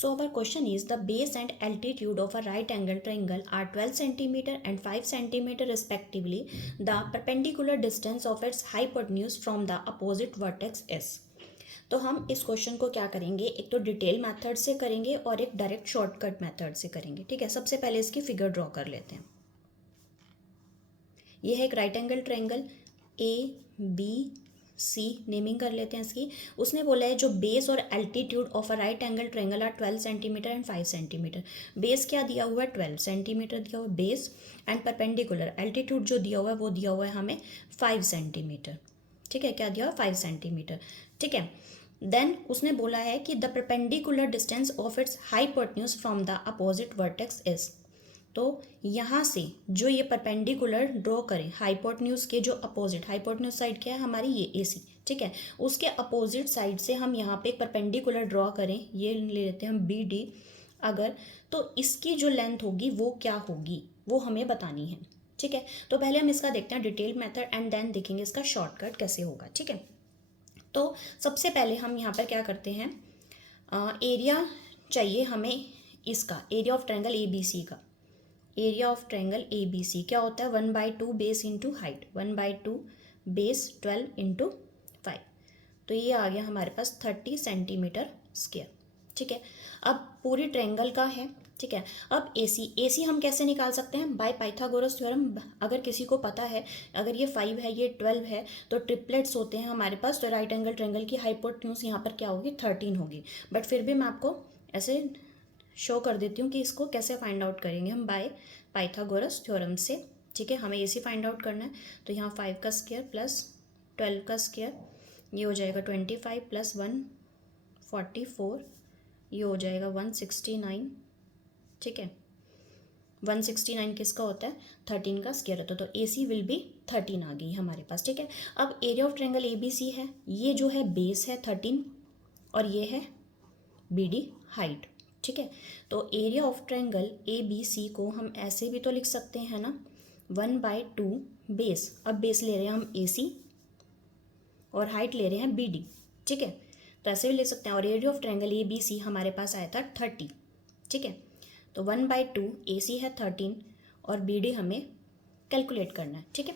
So our question is, the base and altitude of a right angle triangle are 12 centimeter and 5 centimeter respectively. The perpendicular distance of its hypotenuse from the opposite vertex is. तो हम इस question को क्या करेंगे, एक तो detail method से करेंगे और एक डायरेक्ट शॉर्टकट मेथड से करेंगे। ठीक है, सबसे पहले इसकी फिगर ड्रॉ कर लेते हैं। ये है एक right angle triangle, A B C naming कर लेते हैं इसकी। उसने बोला है जो बेस और altitude of a right angle triangle are 12 centimetre and 5 centimetre. Base क्या दिया हुआ है, 12 सेंटीमीटर दिया हुआ है बेस, एंड परपेंडिकुलर एल्टीट्यूड जो दिया हुआ है वो दिया हुआ है हमें 5 सेंटीमीटर। ठीक है, क्या दिया हुआ है, 5 सेंटीमीटर। ठीक है, देन उसने बोला है कि the perpendicular distance of its hypotenuse from the opposite vertex is. तो यहाँ से जो ये परपेंडिकुलर ड्रॉ करें हाइपोटेन्यूज के जो अपोजिट, हाइपोटेन्यूज साइड क्या है हमारी, ये AC। ठीक है, उसके अपोजिट साइड से हम यहाँ पे एक परपेंडिकुलर ड्रॉ करें, ये ले लेते हैं हम BD अगर, तो इसकी जो लेंथ होगी वो क्या होगी वो हमें बतानी है। ठीक है, तो पहले हम इसका देखते हैं डिटेल मेथड एंड देन देखेंगे इसका शॉर्टकट कैसे होगा। ठीक है, तो सबसे पहले हम यहाँ पर क्या करते हैं, एरिया चाहिए हमें इसका, एरिया ऑफ ट्रायंगल ABC का। एरिया ऑफ ट्रायंगल ABC क्या होता है, 1/2 base into height, 1/2 base 12 into 5। तो ये आ गया हमारे पास 30 सेंटीमीटर स्क्वायर। ठीक है, अब पूरी ट्रायंगल का है। ठीक है, अब AC हम कैसे निकाल सकते हैं, बाय पाइथागोरस थ्योरम। अगर किसी को पता है, अगर ये 5 है ये 12 है तो ट्रिपलेट्स होते हैं हमारे पास, तो राइट एंगल ट्रायंगल की हाइपोटेन्यूज यहाँ पर क्या होगी, 13 होगी। बट फिर भी मैं आपको ऐसे शो कर देती हूँ कि इसको कैसे फाइंड आउट करेंगे हम, बाय पाइथागोरस थ्योरम से। ठीक है, हमें AC फाइंड आउट करना है, तो यहाँ 5 का स्क्वायर प्लस 12 का स्क्वायर, ये हो जाएगा 25 प्लस 1 44, ये हो जाएगा 169। ठीक है, 169 किसका होता है, 13 का स्क्वायर होता है, तो AC विल बी 13 आ गई हमारे पास। ठीक है, अब एरिया ऑफ ट्रायंगल ABC है, ये जो है बेस है 13 और ये है BD हाइट। ठीक है, तो एरिया ऑफ ट्रायंगल ABC को हम ऐसे भी तो लिख सकते हैं ना, 1/2 बेस, अब बेस ले रहे हैं हम AC और हाइट ले रहे हैं BD। ठीक है, तो ऐसे भी ले सकते हैं, और एरिया ऑफ ट्रायंगल ABC हमारे पास आया था 30। ठीक है, तो 1/2 AC है 13 और BD हमें कैलकुलेट करना है। ठीक है,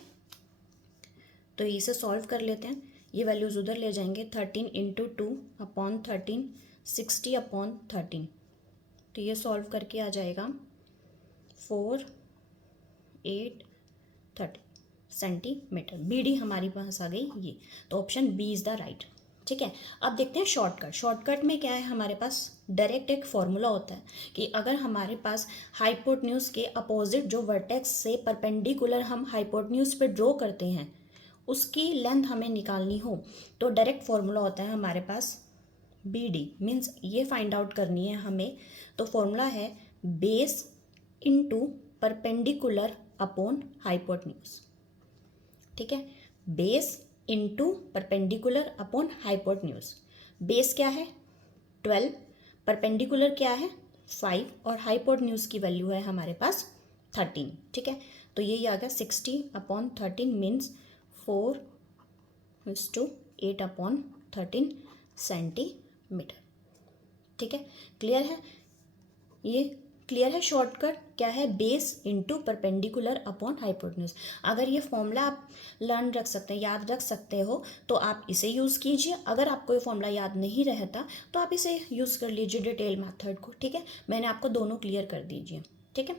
तो इसे सॉल्व कर लेते हैं, ये वैल्यूज़ उधर ले जाएंगे, 13 इंटू 2/13 60/13। तो ये सॉल्व करके आ जाएगा 4 8 30 सेंटीमीटर। BD हमारी पास आ गई ये, तो option B is the right. ठीक है, अब देखते हैं शॉर्टकट। शॉर्टकट में क्या है हमारे पास, डायरेक्ट एक फॉर्मूला होता है कि अगर हमारे पास हाइपोटेन्यूज के अपोजिट जो वर्टेक्स से परपेंडिकुलर हम हाइपोटेन्यूज पे ड्रॉ करते हैं उसकी लेंथ हमें निकालनी हो, तो डायरेक्ट फॉर्मूला होता है हमारे पास BD, मीन्स ये फाइंड आउट करनी है हमें। तो फॉर्मूला है base into perpendicular upon hypotenuse. ठीक है, base into perpendicular upon hypotenuse. Base क्या है 12, परपेंडिकुलर क्या है 5 और हाइपोटेन्यूज की वैल्यू है हमारे पास 13। ठीक है, तो यही आ गया 60/13 मीन्स 4:8/13 सेंटीमीटर। ठीक है, क्लियर है, ये क्लियर है। शॉर्टकट क्या है, base into perpendicular upon hypotenuse. अगर ये फॉर्मूला आप लर्न रख सकते हैं, याद रख सकते हो, तो आप इसे यूज़ कीजिए। अगर आपको ये फॉर्मूला याद नहीं रहता तो आप इसे यूज़ कर लीजिए डिटेल मेथड को। ठीक है, मैंने आपको दोनों क्लियर कर दीजिए। ठीक है।